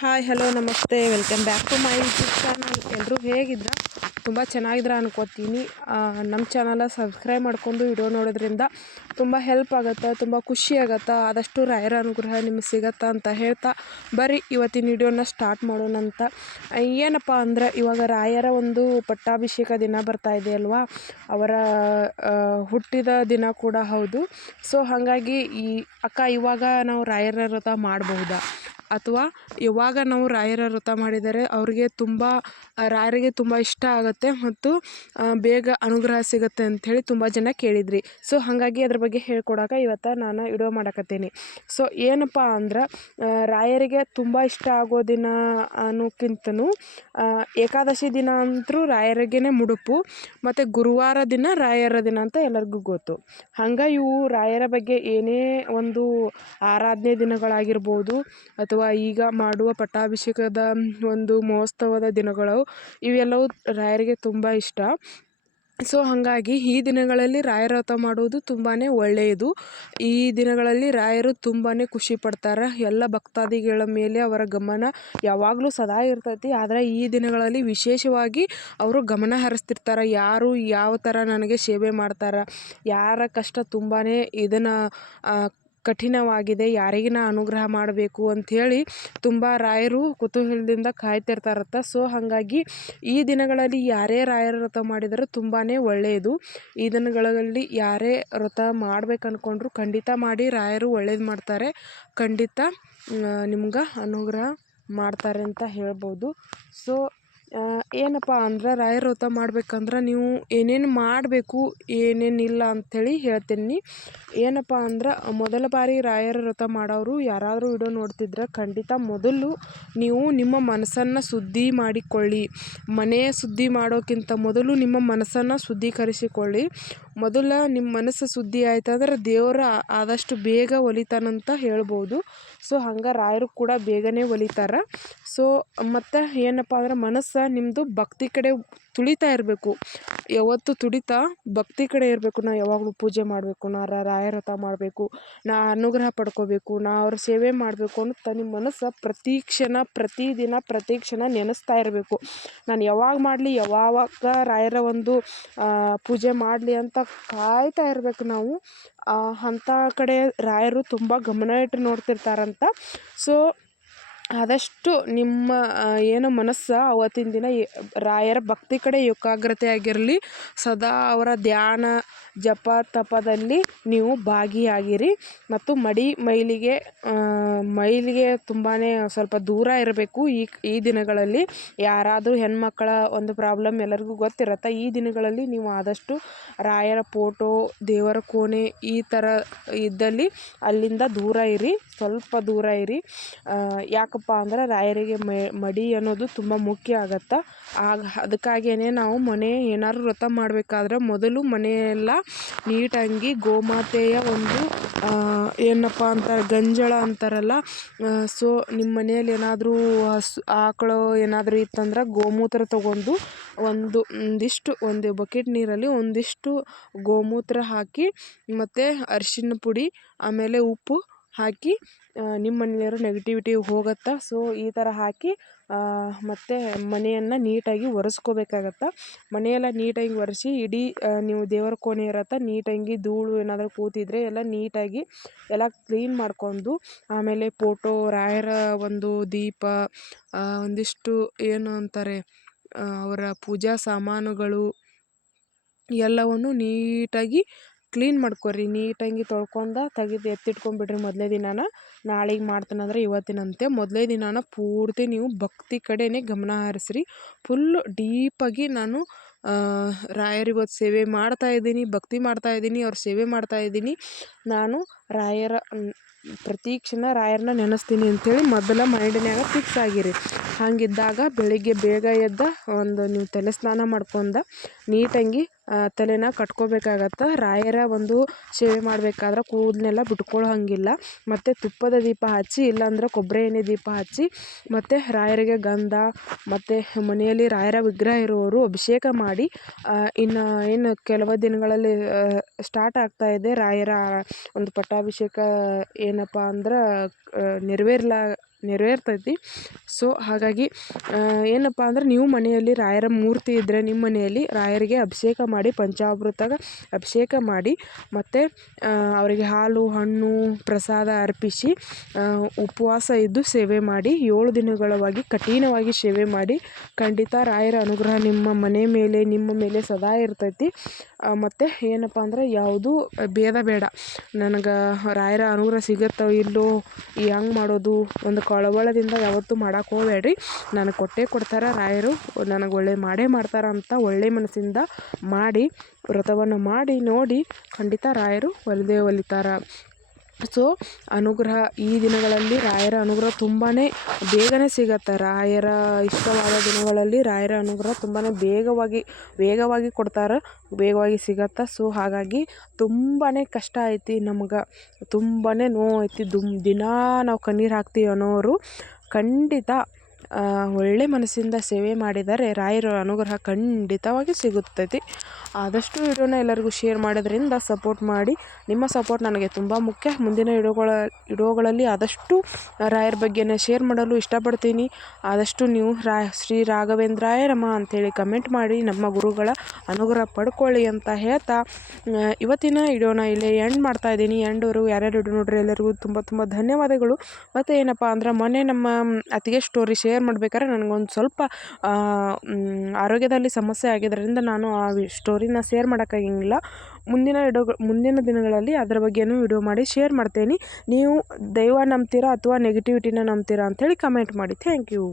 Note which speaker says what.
Speaker 1: Hi hello ನಮಸ್ತೆ welcome back to my YouTube channel ಎಲ್ಲರೂ ಹೇಗಿದ್ರ? ತುಂಬ ಚೆನ್ನಾಗಿದ್ರ ಅನ್ಕೋತೀನಿ. ನಮ್ಮ ಚಾನಲ ಸಬ್ಸ್ಕ್ರೈಬ್ ಮಾಡ್ಕೊಂಡು ವಿಡಿಯೋ ನೋಡೋದ್ರಿಂದ ತುಂಬ ಹೆಲ್ಪ್ ಆಗುತ್ತೆ, ತುಂಬ ಖುಷಿ ಆಗುತ್ತೆ, ಆದಷ್ಟು ರಾಯರ ಅನುಗ್ರಹ ನಿಮಗೆ ಸಿಗತ್ತೆ ಅಂತ ಹೇಳ್ತಾ ಬರ್ರಿ, ಇವತ್ತಿನ ವಿಡಿಯೋನ ಸ್ಟಾರ್ಟ್ ಮಾಡೋಣ ಅಂತ. ಏನಪ್ಪ ಅಂದ್ರೆ, ಇವಾಗ ರಾಯರ ಒಂದು ಪಟ್ಟಾಭಿಷೇಕ ದಿನ ಬರ್ತಾ ಇದೆ ಅಲ್ವಾ? ಅವರ ಹುಟ್ಟಿದ ದಿನ ಕೂಡ ಹೌದು. ಸೊ ಹಾಗಾಗಿ ಈ, ಅಕ್ಕ, ಇವಾಗ ನಾವು ರಾಯರ ವ್ರತ ಮಾಡಬಹುದಾ? ಅಥವಾ ಯಾವಾಗ ನಾವು ರಾಯರ ವ್ರತ ಮಾಡಿದರೆ ಅವ್ರಿಗೆ ತುಂಬ ರಾಯರಿಗೆ ತುಂಬ ಇಷ್ಟ ಆಗುತ್ತೆ ಮತ್ತು ಬೇಗ ಅನುಗ್ರಹ ಸಿಗುತ್ತೆ ಅಂಥೇಳಿ ತುಂಬ ಜನ ಕೇಳಿದ್ರಿ. ಸೊ, ಹಾಗಾಗಿ ಅದ್ರ ಬಗ್ಗೆ ಹೇಳ್ಕೊಡೋಕೆ ಇವತ್ತು ನಾನು ವಿಡಿಯೋ ಮಾಡಕತ್ತೀನಿ. ಸೊ, ಏನಪ್ಪ ಅಂದ್ರೆ ರಾಯರಿಗೆ ತುಂಬ ಇಷ್ಟ ಆಗೋ ದಿನ ಅನ್ನೋಕ್ಕಿಂತನೂ ಏಕಾದಶಿ ದಿನ ಅಂತೂ ರಾಯರಿಗೆ ಮುಡುಪು, ಮತ್ತು ಗುರುವಾರ ದಿನ ರಾಯರ ದಿನ ಅಂತ ಎಲ್ಲರಿಗೂ ಗೊತ್ತು. ಹಂಗೆ ಇವು ರಾಯರ ಬಗ್ಗೆ ಏನೇ ಒಂದು ಆರಾಧನೆ ದಿನಗಳಾಗಿರ್ಬೋದು ಅಥವಾ ಈಗ ಮಾಡುವ ಪಟ್ಟಾಭಿಷೇಕದ ಒಂದು ಮಹೋತ್ಸವದ ದಿನಗಳು ಇವೆಲ್ಲವೂ ರಾಯರಿಗೆ ತುಂಬ ಇಷ್ಟ. ಸೊ, ಹಾಗಾಗಿ ಈ ದಿನಗಳಲ್ಲಿ ರಾಯರ ವ್ರತ ಮಾಡುವುದು ತುಂಬಾ ಒಳ್ಳೆಯದು. ಈ ದಿನಗಳಲ್ಲಿ ರಾಯರು ತುಂಬಾ ಖುಷಿ ಪಡ್ತಾರೆ. ಎಲ್ಲ ಭಕ್ತಾದಿಗಳ ಮೇಲೆ ಅವರ ಗಮನ ಯಾವಾಗಲೂ ಸದಾ ಇರ್ತೈತಿ. ಆದರೆ ಈ ದಿನಗಳಲ್ಲಿ ವಿಶೇಷವಾಗಿ ಅವರು ಗಮನ ಹರಿಸ್ತಿರ್ತಾರೆ. ಯಾರು ಯಾವ ಥರ ನನಗೆ ಸೇವೆ ಮಾಡ್ತಾರೆ, ಯಾರ ಕಷ್ಟ ತುಂಬಾ ಇದನ್ನು ಕಠಿಣವಾಗಿದೆ ಯಾರಿಗೆ ನಾ ಅನುಗ್ರಹ ಮಾಡಬೇಕು ಅಂಥೇಳಿ ತುಂಬ ರಾಯರು ಕುತೂಹಲದಿಂದ ಕಾಯ್ತಿರ್ತಾರತ್ತ. ಸೊ ಹಾಗಾಗಿ ಈ ದಿನಗಳಲ್ಲಿ ಯಾರೇ ರಾಯರ ವ್ರತ ಮಾಡಿದರೂ ತುಂಬಾ ಒಳ್ಳೆಯದು. ಈ ದಿನಗಳಲ್ಲಿ ಯಾರೇ ವ್ರತ ಮಾಡ್ಬೇಕು ಅಂದ್ಕೊಂಡ್ರು ಖಂಡಿತ ಮಾಡಿ ರಾಯರು ಒಳ್ಳೇದು ಮಾಡ್ತಾರೆ. ಖಂಡಿತ ನಿಮ್ಗೆ ಅನುಗ್ರಹ ಮಾಡ್ತಾರೆ ಅಂತ ಹೇಳ್ಬೋದು. ಸೊ ಏನಪ್ಪ ಅಂದ್ರೆ ರಾಯರ ವ್ರತ ಮಾಡ್ಬೇಕಂದ್ರೆ ನೀವು ಏನೇನು ಮಾಡಬೇಕು, ಏನೇನಿಲ್ಲ ಅಂಥೇಳಿ ಹೇಳ್ತೀನಿ. ಏನಪ್ಪ ಅಂದ್ರೆ ಮೊದಲ ಬಾರಿ ರಾಯರ ವ್ರತ ಮಾಡೋರು ಯಾರಾದರೂ ವಿಡಿಯೋ ನೋಡ್ತಿದ್ರೆ ಖಂಡಿತ ಮೊದಲು ನೀವು ನಿಮ್ಮ ಮನಸ್ಸನ್ನು ಶುದ್ಧಿ ಮಾಡಿಕೊಳ್ಳಿ. ಮನೆ ಶುದ್ಧಿ ಮಾಡೋಕ್ಕಿಂತ ಮೊದಲು ನಿಮ್ಮ ಮನಸ್ಸನ್ನು ಶುದ್ಧೀಕರಿಸಿಕೊಳ್ಳಿ. ಮೊದಲ ನಿಮ್ಮ ಮನಸ್ಸು ಶುದ್ಧಿ ಆಯ್ತಂದ್ರೆ ದೇವರ ಆದಷ್ಟು ಬೇಗ ಒಲಿತಾನಂತ ಹೇಳ್ಬೋದು. ಸೊ ಹಂಗೆ ರಾಯರು ಕೂಡ ಬೇಗನೆ ಒಲಿತಾರೆ. ಸೊ, ಮತ್ತು ಏನಪ್ಪ ಅಂದ್ರೆ ಮನಸ್ಸು ನಿಮ್ಮದು ಭಕ್ತಿ ಕಡೆ ತುಳಿತಾ ಇರಬೇಕು. ಯಾವತ್ತು ತುಳಿತಾ ಭಕ್ತಿ ಕಡೆ ಇರಬೇಕು. ನಾ ಯಾವಾಗಲೂ ಪೂಜೆ ಮಾಡಬೇಕು, ನಾ ರಾಯರ ಮಾಡಬೇಕು, ನಾ ಅನುಗ್ರಹ ಪಡ್ಕೋಬೇಕು, ನಾ ಅವ್ರ ಸೇವೆ ಮಾಡಬೇಕು ಅಂತ ನಿಮ್ಮ ಮನಸ್ಸು ಪ್ರತಿ ಕ್ಷಣ, ಪ್ರತಿ ದಿನ, ಪ್ರತಿ ಕ್ಷಣ ನೆನೆಸ್ತಾ ಇರಬೇಕು. ನಾನು ಯಾವಾಗ ಮಾಡಲಿ, ಯಾವಾಗ ರಾಯರ ಒಂದು ಪೂಜೆ ಮಾಡಲಿ ಅಂತ ಕಾಯ್ತಾ ಇರಬೇಕು ನಾವು. ಅಂಥ ಕಡೆ ರಾಯರು ತುಂಬ ಗಮನ ಇಟ್ಟು ನೋಡ್ತಿರ್ತಾರಂತ. ಸೊ ಆದಷ್ಟು ನಿಮ್ಮ ಏನು ಮನಸ್ಸು ಅವತ್ತಿನ ದಿನ ರಾಯರ ಭಕ್ತಿ ಕಡೆ ಏಕಾಗ್ರತೆ ಆಗಿರಲಿ ಸದಾ ಅವರ ಧ್ಯಾನ ಜಪ ತಪದಲ್ಲಿ ನೀವು ಭಾಗಿಯಾಗಿರಿ. ಮತ್ತು ಮಡಿ ಮೈಲಿಗೆ ಮೈಲಿಗೆ ತುಂಬಾ ಸ್ವಲ್ಪ ದೂರ ಇರಬೇಕು. ಈ ಈ ದಿನಗಳಲ್ಲಿ ಯಾರಾದರೂ ಹೆಣ್ಮಕ್ಕಳ ಒಂದು ಪ್ರಾಬ್ಲಮ್ ಎಲ್ಲರಿಗೂ ಗೊತ್ತಿರತ್ತೆ. ಈ ದಿನಗಳಲ್ಲಿ ನೀವು ಆದಷ್ಟು ರಾಯರ ಫೋಟೋ ದೇವರ ಕೋಣೆ ಈ ಥರ ಇದ್ದಲ್ಲಿ ಅಲ್ಲಿಂದ ದೂರ ಇರಿ. ಸ್ವಲ್ಪ ದೂರ ಇರಿ. ಆ, ಯಾಕಪ್ಪ ಅಂದ್ರೆ ರಾಯರಿಗೆ ಮಡಿ ಅನ್ನೋದು ತುಂಬ ಮುಖ್ಯ ಆಗತ್ತೆ. ಆಗ ಅದಕ್ಕಾಗಿಯೇ ನಾವು ಮನೆ ಏನಾದ್ರು ವ್ರತ ಮಾಡಬೇಕಾದ್ರೆ ಮೊದಲು ಮನೆಯೆಲ್ಲ ನೀಟಾಗಿ ಗೋಮಾತೆಯ ಒಂದು ಏನಪ್ಪ ಅಂತಾರೆ ಗಂಜಳ ಅಂತಾರಲ್ಲ ಸೊ ನಿಮ್ಮ ಮನೆಯಲ್ಲಿ ಏನಾದರೂ ಹಸು, ಆಕಳು ಏನಾದರೂ ಇತ್ತಂದ್ರೆ ಗೋಮೂತ್ರ ತಗೊಂಡು ಒಂದು, ಒಂದಿಷ್ಟು, ಒಂದು ಬಕೆಟ್ ನೀರಲ್ಲಿ ಒಂದಿಷ್ಟು ಗೋಮೂತ್ರ ಹಾಕಿ ಮತ್ತು ಅರಿಶಿನ ಪುಡಿ, ಆಮೇಲೆ ಉಪ್ಪು ಹಾಕಿ ನಿಮ್ಮ ಮನೆಯಲ್ಲಿರೋ ನೆಗೆಟಿವಿಟಿ ಹೋಗುತ್ತೆ? ಸೊ ಈ ಥರ ಹಾಕಿ ಮತ್ತು ಮನೆಯನ್ನು ನೀಟಾಗಿ ಒರೆಸ್ಕೋಬೇಕಾಗತ್ತೆ? ಮನೆಯೆಲ್ಲ ನೀಟಾಗಿ ಒರೆಸಿ, ಇಡೀ ನೀವು ದೇವರ ಕೋಣೆ ಇರತ್ತೆ, ನೀಟಾಗಿ ಧೂಳು ಏನಾದರೂ ಕೂತಿದ್ರೆ ಎಲ್ಲ ನೀಟಾಗಿ ಎಲ್ಲ ಕ್ಲೀನ್ ಮಾಡ್ಕೊಂಡು, ಆಮೇಲೆ ಫೋಟೋ ರಾಯರ ಒಂದು ದೀಪ ಒಂದಿಷ್ಟು ಏನು ಅಂತಾರೆ ಅವರ ಪೂಜಾ ಸಾಮಾನುಗಳು ಎಲ್ಲವನ್ನು ನೀಟಾಗಿ ಕ್ಲೀನ್ ಮಾಡ್ಕೊರಿ, ನೀಟಾಗಿ ತೊಳ್ಕೊಂಡು ತೆಗೆದು ಎತ್ತಿಟ್ಕೊಂಡ್ಬಿಡ್ರಿ ಮೊದಲೇ ದಿನಾನ. ನಾಳೆಗೆ ಮಾಡ್ತೀನಂದ್ರೆ ಇವತ್ತಿನಂತೆ. ಮೊದಲೇ ದಿನಾನ ಪೂರ್ತಿ ನೀವು ಭಕ್ತಿ ಕಡೆನೇ ಗಮನ ಹರಿಸ್ರಿ. ಫುಲ್ಲು ಡೀಪಾಗಿ ನಾನು ರಾಯರ ಇವತ್ತು ಸೇವೆ ಮಾಡ್ತಾ ಇದ್ದೀನಿ, ಭಕ್ತಿ ಮಾಡ್ತಾ ಇದ್ದೀನಿ, ಅವ್ರ ಸೇವೆ ಮಾಡ್ತಾ ಇದ್ದೀನಿ. ನಾನು ರಾಯರ ಪ್ರತಿ ಕ್ಷಣ ರಾಯರನ್ನ ನೆನೆಸ್ತೀನಿ ಅಂಥೇಳಿ ಮೊದಲ ಮೈಂಡ್ನ್ಯಾಗ ಫಿಕ್ಸ್ ಆಗಿರಿ. ಹಾಗಿದ್ದಾಗ ಬೆಳಿಗ್ಗೆ ಬೇಗ ಎದ್ದ ಒಂದು ನೀವು ತಲೆ ಸ್ನಾನ ಮಾಡ್ಕೊಂಡು ನೀಟಾಗಿ ತಲೆನ ಕಟ್ಕೋಬೇಕಾಗತ್ತೆ. ರಾಯರ ಒಂದು ಸೇವೆ ಮಾಡಬೇಕಾದ್ರೆ ಕೂದಲೆಲ್ಲ ಬಿಟ್ಕೊಳ್ಳೋ ಹಾಗಿಲ್ಲ ಮತ್ತು ತುಪ್ಪದ ದೀಪ ಹಚ್ಚಿ, ಇಲ್ಲಾಂದ್ರೆ ಕೊಬ್ಬರಿ ಎಣ್ಣೆ ದೀಪ ಹಚ್ಚಿ, ಮತ್ತು ರಾಯರಿಗೆ ಗಂಧ, ಮತ್ತು ಮನೆಯಲ್ಲಿ ರಾಯರ ವಿಗ್ರಹ ಇರುವವರು ಅಭಿಷೇಕ ಮಾಡಿ ಇನ್ನು ಏನು ಕೆಲವು ದಿನಗಳಲ್ಲಿ ಸ್ಟಾರ್ಟ್ ಆಗ್ತಾ ಇದೆ ರಾಯರ ಒಂದು ಪಟ್ಟಾಭಿಷೇಕ, ಏನಪ್ಪ ಅಂದ್ರೆ ನೆರವೇರ್ಲ ನೆರವೇರ್ತೈತಿ ಸೊ ಹಾಗಾಗಿ ಏನಪ್ಪ ಅಂದ್ರೆ ನೀವು ಮನೆಯಲ್ಲಿ ರಾಯರ ಮೂರ್ತಿ ಇದ್ದರೆ ನಿಮ್ಮ ಮನೆಯಲ್ಲಿ ರಾಯರಿಗೆ ಅಭಿಷೇಕ ಮಾಡಿ, ಪಂಚಾಮೃತಗ ಅಭಿಷೇಕ ಮಾಡಿ, ಮತ್ತು ಅವರಿಗೆ ಹಾಲು, ಹಣ್ಣು, ಪ್ರಸಾದ ಅರ್ಪಿಸಿ ಉಪವಾಸ ಇದ್ದು ಸೇವೆ ಮಾಡಿ, ಏಳು ದಿನಗಳವಾಗಿ ಕಠಿಣವಾಗಿ ಸೇವೆ ಮಾಡಿ, ಖಂಡಿತ ರಾಯರ ಅನುಗ್ರಹ ನಿಮ್ಮ ಮನೆ ಮೇಲೆ, ನಿಮ್ಮ ಮೇಲೆ ಸದಾ ಇರ್ತೈತಿ. ಮತ್ತು ಏನಪ್ಪ ಅಂದ್ರೆ ಯಾವುದೂ ಭೇದ ಬೇಡ. ನನಗೆ ರಾಯರ ಅನುಗ್ರಹ ಸಿಗುತ್ತೋ ಇಲ್ಲೋ ಹೆಂಗೆ ಮಾಡೋದು, ಒಂದು ಕಳವಳದಿಂದ ಯಾವತ್ತೂ ಮಾಡಕ್ಕೆ ಹೋಗಬೇಡ್ರಿ. ನನಗೆ ಕೊಟ್ಟೇ ಕೊಡ್ತಾರೆ ರಾಯರು. ನನಗೆ ಒಳ್ಳೆ ಮಾಡೇ ಮಾಡ್ತಾರೆ ಅಂತ ಒಳ್ಳೆ ಮನಸ್ಸಿಂದ ಮಾಡಿ, ವ್ರತವನ್ನು ಮಾಡಿ, ನೋಡಿ ಖಂಡಿತ ರಾಯರು ಒಲಿದೇ ಒಲಿತಾರೆ. ಸೊ, ಅನುಗ್ರಹ ಈ ದಿನಗಳಲ್ಲಿ ರಾಯರ ಅನುಗ್ರಹ ತುಂಬಾ ಬೇಗನೆ ಸಿಗತ್ತೆ. ರಾಯರ ಇಷ್ಟವಾದ ದಿನಗಳಲ್ಲಿ ರಾಯರ ಅನುಗ್ರಹ ತುಂಬಾ ಬೇಗವಾಗಿ, ವೇಗವಾಗಿ ಕೊಡ್ತಾರೆ ಬೇಗವಾಗಿ ಸಿಗತ್ತೆ. ಸೊ, ಹಾಗಾಗಿ ತುಂಬಾ ಕಷ್ಟ ಐತಿ ನಮ್ಗೆ. ತುಂಬಾ ನೋವು ಐತಿ. ದುಮ್, ದಿನಾ ನಾವು ಕಣ್ಣೀರು ಹಾಕ್ತೀವಿ ಅನ್ನೋರು ಖಂಡಿತ ಒಳ್ಳೆ ಮನಸ್ಸಿಂದ ಸೇವೆ ಮಾಡಿದರೆ ರಾಯರ ಅನುಗ್ರಹ ಖಂಡಿತವಾಗಿ ಸಿಗುತ್ತದೆ. ಆದಷ್ಟು ವಿಡಿಯೋನ ಎಲ್ಲರಿಗೂ ಶೇರ್ ಮಾಡೋದ್ರಿಂದ ಸಪೋರ್ಟ್ ಮಾಡಿ. ನಿಮ್ಮ ಸಪೋರ್ಟ್ ನನಗೆ ತುಂಬ ಮುಖ್ಯ. ಮುಂದಿನ ವಿಡಿಯೋಗಳ, ವಿಡಿಯೋಗಳಲ್ಲಿ ಆದಷ್ಟು ರಾಯರ ಬಗ್ಗೆನೇ ಶೇರ್ ಮಾಡಲು ಇಷ್ಟಪಡ್ತೀನಿ. ಆದಷ್ಟು ನೀವು ರಾ, ಶ್ರೀ ರಾಘವೇಂದ್ರಾಯ ನಮ ಅಂಥೇಳಿ ಕಮೆಂಟ್ ಮಾಡಿ, ನಮ್ಮ ಗುರುಗಳ ಅನುಗ್ರಹ ಪಡ್ಕೊಳ್ಳಿ ಅಂತ ಹೇಳ್ತಾ ಇವತ್ತಿನ ವಿಡಿಯೋನ ಇಲ್ಲಿ ಎಂಡ್ ಮಾಡ್ತಾ ಇದ್ದೀನಿ. ಎಂಡವರು ಯಾರ್ಯಾರು ನೋಡ್ರಿ ಎಲ್ಲರಿಗೂ ತುಂಬ ತುಂಬ ಧನ್ಯವಾದಗಳು. ಮತ್ತು ಏನಪ್ಪ ಅಂದ್ರೆ ಮೊನ್ನೆ ನಮ್ಮ ಅತಿಗೆ ಸ್ಟೋರಿ ಶೇರ್ ಮಾಡ್ಬೇಕಾದ್ರೆ ನನಗೊಂದು ಸ್ವಲ್ಪ ಆರೋಗ್ಯದಲ್ಲಿ ಸಮಸ್ಯೆ ಆಗಿದ್ದರಿಂದ ನಾನು ಆ ಸ್ಟೋರಿನ ಶೇರ್ ಮಾಡೋಕ್ಕಾಗಿಲ್ಲ ಮುಂದಿನ ವಿಡಿಯೋಗಳು, ಮುಂದಿನ ದಿನಗಳಲ್ಲಿ ಅದರ ಬಗ್ಗೆನೂ ವಿಡಿಯೋ ಮಾಡಿ ಶೇರ್ ಮಾಡ್ತೇನೆ. ನೀವು ದೈವ ನಂಬ್ತೀರಾ ಅಥವಾ ನೆಗೆಟಿವಿಟಿನ ನಂಬ್ತೀರಾ ಅಂಥೇಳಿ ಕಮೆಂಟ್ ಮಾಡಿ. Thank you